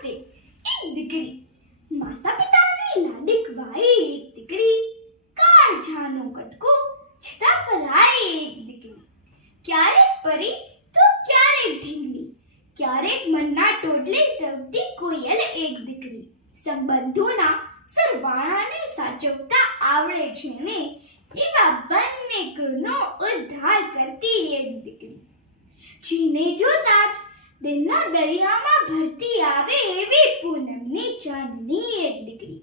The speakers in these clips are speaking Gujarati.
નમસ્તે. એક દીકરી, માતા પિતાની લાડકવાઈ એક દીકરી, કાળજાનો કટકો છતાં પરાઈ એક દીકરી. ક્યારેક પરી તો ક્યારેક ઢીંગલી, ક્યારેક મનના ટોટલે તરતી કોયલ એક દીકરી. સંબંધોના સરવાળાને સાચવતા આવડે છે ને એવા બંને કુળનો ઉદ્ધાર કરતી એક દીકરી. જીને જોતા જ દિલના દરિયામાં ભરતી આવે એવી પૂનમની ચાંદની એક દીકરી.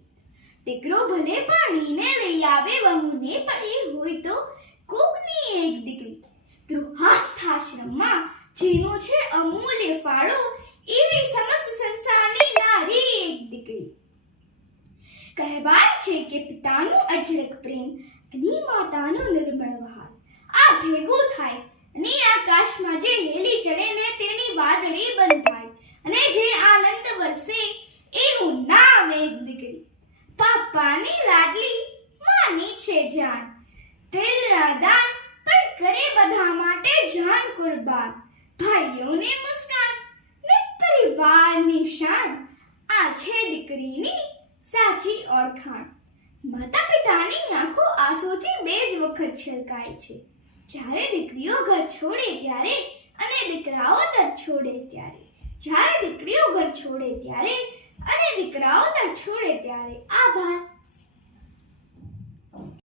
દીકરો ભલે પરણીને લઈ આવે વહુને પણ એ હોય તો કોકની એક દીકરી. ગૃહસ્થાશ્રમમાં જેનો છે અમૂલ્ય ફાળો એવી સમસ્ત સંસારની નારી એક દીકરી. કહેવાય છે કે પિતાનું અઢળક પ્રેમ અને માતાનો નિર્મળ વહાલ આ ભેગું થાય અને આકાશમાં જે હેલી ચડે ને તેની વાદળી બંધાય અને જે આનંદ વરસે એનું નામ એક દીકરી. પાપાની લાડલી માની છે જાન, દિલના દાન પણ કરે બધા માટે જાન કુરબાન. ભાઈઓને મુસ્કાન ને પરિવારની શાન, આ છે દીકરીની સાચી ઓળખાણ. માતા પિતાની આંખો આંસુથી બે જ વખત છલકાય છે, જ્યારે દીકરીઓ ઘર છોડે ત્યારે અને દીકરાઓ તર છોડે ત્યારે. જ્યારે દીકરીઓ ઘર છોડે ત્યારે અને દીકરાઓ તર છોડે ત્યારે. આભાર.